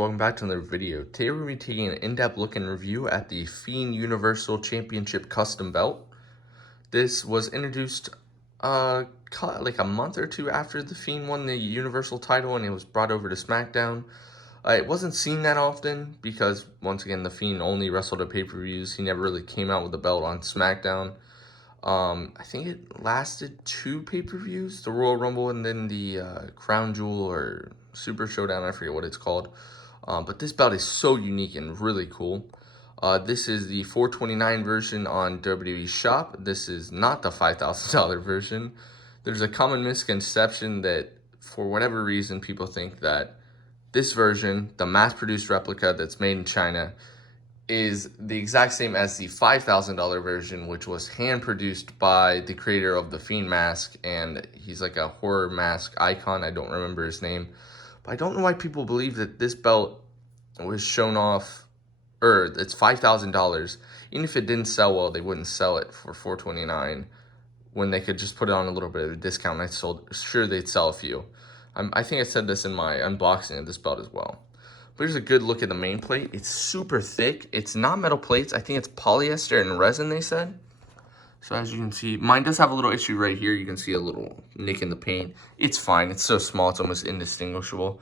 Welcome back to another video. Today we're going to be taking an in-depth look and review at the Fiend Universal Championship Custom Belt. This was introduced like a month or two after the Fiend won the Universal title and it was brought over to SmackDown. It wasn't seen that often because, once again, the Fiend only wrestled at pay-per-views. He never really came out with the belt on SmackDown. I think it lasted 2 pay-per-views, the Royal Rumble and then the Crown Jewel or Super Showdown, I forget what it's called. But this belt is so unique and really cool. This is the $429 version on WWE Shop. This is not the $5,000 version. There's a common misconception that for whatever reason people think that this version, the mass-produced replica that's made in China, is the exact same as the $5,000 version, which was hand-produced by the creator of the Fiend mask, and he's like a horror mask icon. I don't remember his name. But I don't know why people believe that this belt was shown off, or it's $5,000. Even if it didn't sell well, they wouldn't sell it for $429 when they could just put it on a little bit of a discount. Sure they'd sell a few. I think I said this in my unboxing of this belt as well. But here's a good look at the main plate. It's super thick. It's not metal plates. I think it's polyester and resin, they said. So as you can see, mine does have a little issue right here. You can see a little nick in the paint. It's fine. It's so small, it's almost indistinguishable.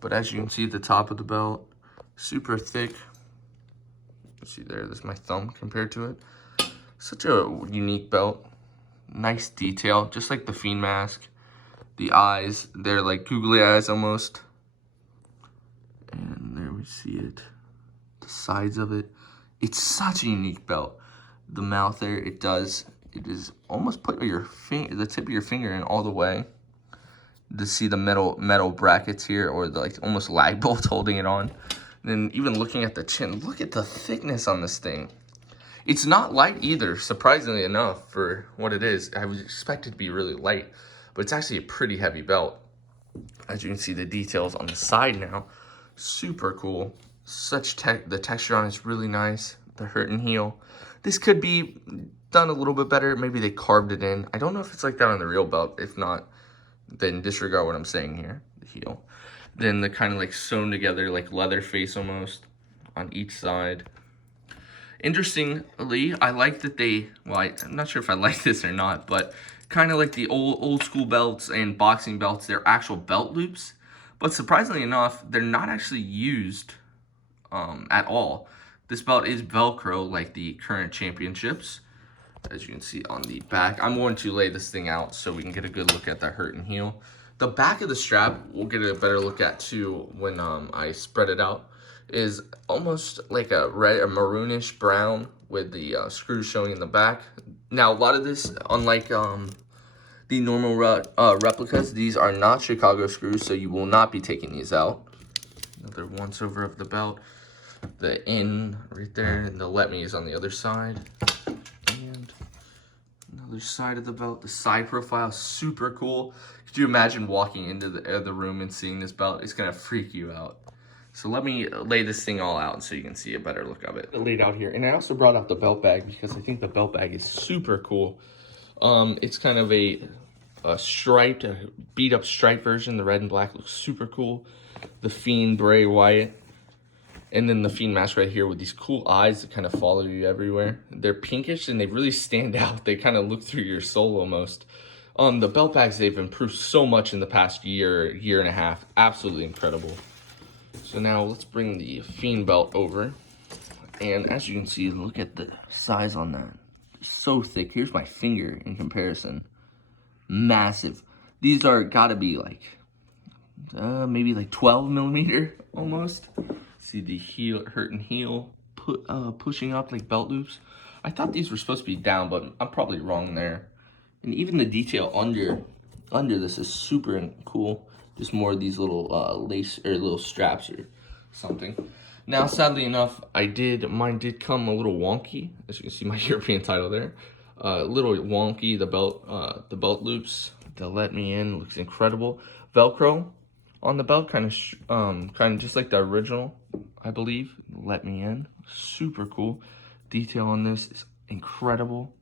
But as you can see at the top of the belt, super thick. See there's my thumb compared to it. Such a unique belt. Nice detail, just like the Fiend mask. The eyes, they're like googly eyes almost. And there we see it. The sides of it. It's such a unique belt. The mouth there, it is almost put your the tip of your finger in all the way to see the metal brackets here, or the like almost lag bolt holding it on. And then even looking at the chin, look at the thickness on this thing. It's not light either, surprisingly enough, for what it is. I would expect it to be really light, but it's actually a pretty heavy belt. As you can see, the details on the side now, super cool. The texture on it's really nice. The hurt and heel. This could be done a little bit better. Maybe they carved it in. I don't know if it's like that on the real belt. If not, then disregard what I'm saying here. The heel. Then the kind of like sewn together like leather face almost on each side. Interestingly, I like that I'm not sure if I like this or not, but kind of like the old school belts and boxing belts, they're actual belt loops. But surprisingly enough, they're not actually used at all. This belt is Velcro like the current championships. As you can see on the back, I'm going to lay this thing out so we can get a good look at the hurt and heel. The back of the strap, we'll get a better look at too when I spread it out, is almost like a maroonish brown with the screws showing in the back. Now, a lot of this, unlike the normal replicas, these are not Chicago screws, so you will not be taking these out. Another once over of the belt. The in right there, and the let me is on the other side. And another side of the belt. The side profile, super cool. Could you imagine walking into the room and seeing this belt? It's gonna freak you out. So let me lay this thing all out so you can see a better look of it. Laid out here, and I also brought out the belt bag because I think the belt bag is super cool. It's kind of a striped, beat up stripe version. The red and black looks super cool. The Fiend Bray Wyatt. And then the Fiend mask right here with these cool eyes that kind of follow you everywhere. They're pinkish and they really stand out. They kind of look through your soul almost. The belt bags, they've improved so much in the past year and a half. Absolutely incredible. So now let's bring the Fiend belt over. And as you can see, look at the size on that. So thick. Here's my finger in comparison. Massive. These are gotta be like, maybe like 12 millimeter almost. See the heel, hurt and heel, pushing up like belt loops. I thought these were supposed to be down, but I'm probably wrong there. And even the detail under this is super cool. Just more of these little lace or little straps or something. Now, sadly enough, mine did come a little wonky. As you can see, my European title there, a little wonky. The belt loops, the let me in looks incredible. Velcro on the belt, kind of just like the original, I believe. Let me in, super cool. Detail on this is incredible.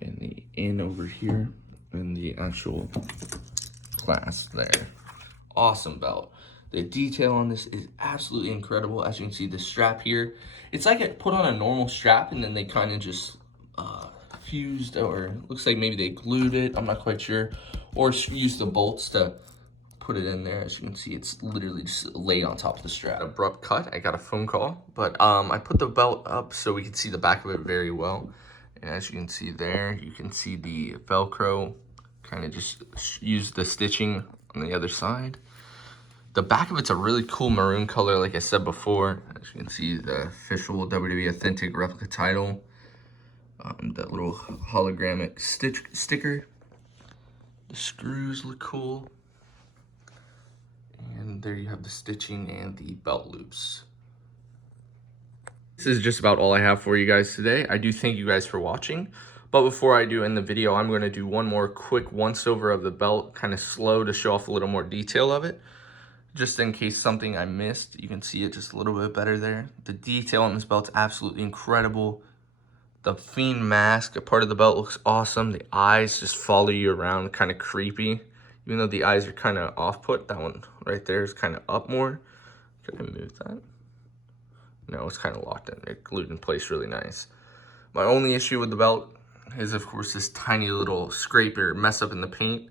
And the in over here, and the actual clasp there. Awesome belt. The detail on this is absolutely incredible. As you can see, the strap here, it's like it put on a normal strap and then they kind of just fused, or looks like maybe they glued it, I'm not quite sure, or used the bolts to put it in there. As you can see, it's literally just laid on top of the strap. Abrupt cut, I got a phone call, but I put the belt up so we can see the back of it very well. And as you can see there, you can see the Velcro, kind of just use the stitching on the other side. The back of it's a really cool maroon color, like I said before. As you can see, the official WWE Authentic replica title. That little hologramic sticker. The screws look cool. And there you have the stitching and the belt loops. This is just about all I have for you guys today. I do thank you guys for watching. But before I do end the video, I'm going to do one more quick once over of the belt, kind of slow to show off a little more detail of it. Just in case something I missed, you can see it just a little bit better there. The detail on this belt's absolutely incredible. The Fiend mask, a part of the belt, looks awesome. The eyes just follow you around, kind of creepy. Even though the eyes are kind of off-put, that one right there is kind of up more. Can I move that? No, it's kind of locked in. They're glued in place really nice. My only issue with the belt is, of course, this tiny little scrape or mess up in the paint.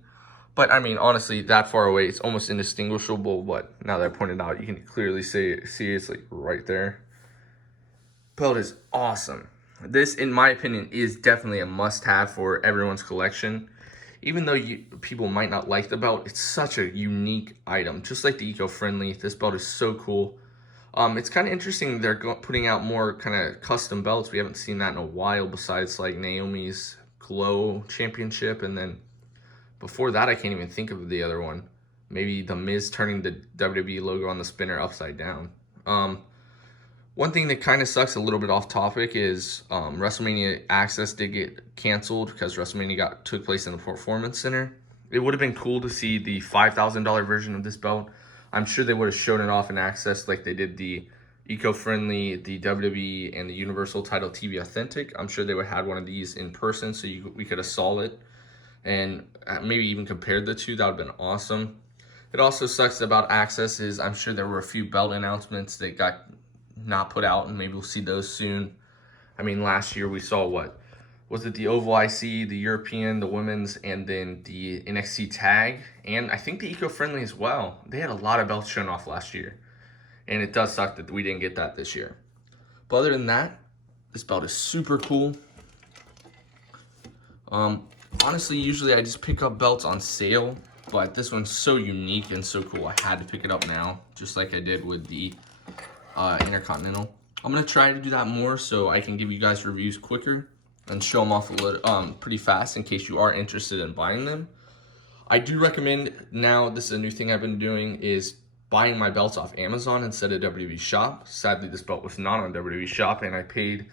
But, I mean, honestly, that far away, it's almost indistinguishable. But now that I pointed out, you can clearly see it's like right there. Belt is awesome. This, in my opinion, is definitely a must-have for everyone's collection. Even though people might not like the belt, it's such a unique item. Just like the eco-friendly, this belt is so cool. It's kind of interesting they're putting out more kind of custom belts. We haven't seen that in a while, besides like Naomi's Glow Championship. And then before that, I can't even think of the other one. Maybe The Miz turning the WWE logo on the spinner upside down. One thing that kind of sucks, a little bit off topic, is WrestleMania Access did get canceled because WrestleMania took place in the Performance Center. It would have been cool to see the $5,000 version of this belt. I'm sure they would have shown it off in Access like they did the Eco-Friendly, the WWE, and the Universal Title TV Authentic. I'm sure they would have had one of these in person so we could have saw it and maybe even compared the two. That would have been awesome. It also sucks about Access is I'm sure there were a few belt announcements that got not put out, and maybe we'll see those soon. I mean, last year we saw, what was it, the Oval IC, the European, the women's, and then the NXT tag, and I think the eco-friendly as well. They had a lot of belts shown off last year, and it does suck that we didn't get that this year. But other than that, this belt is super cool. Honestly, usually I just pick up belts on sale, but this one's so unique and so cool, I had to pick it up now, just like I did with the Intercontinental. I'm gonna try to do that more so I can give you guys reviews quicker and show them off a little pretty fast in case you are interested in buying them. I do recommend, now this is a new thing I've been doing, is buying my belts off Amazon instead of WWE Shop. Sadly, this belt was not on WWE Shop, and I paid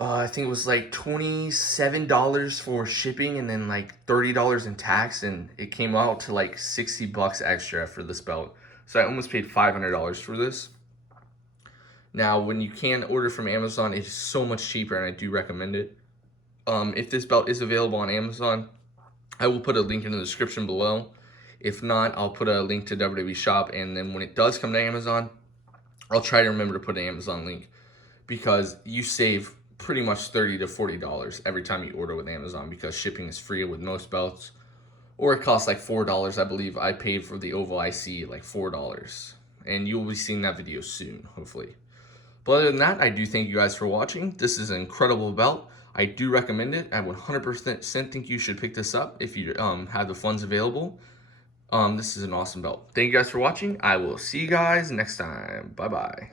I think it was like $27 for shipping and then like $30 in tax, and it came out to like 60 bucks extra for this belt. So I almost paid $500 for this. Now, when you can order from Amazon, it's so much cheaper, and I do recommend it. If this belt is available on Amazon, I will put a link in the description below. If not, I'll put a link to WWE Shop, and then when it does come to Amazon, I'll try to remember to put an Amazon link, because you save pretty much $30 to $40 every time you order with Amazon, because shipping is free with most belts, or it costs like $4. I believe I paid for the Oval IC like $4, and you'll be seeing that video soon, hopefully. But other than that, I do thank you guys for watching. This is an incredible belt. I do recommend it. I 100% think you should pick this up if you have the funds available. This is an awesome belt. Thank you guys for watching. I will see you guys next time. Bye-bye.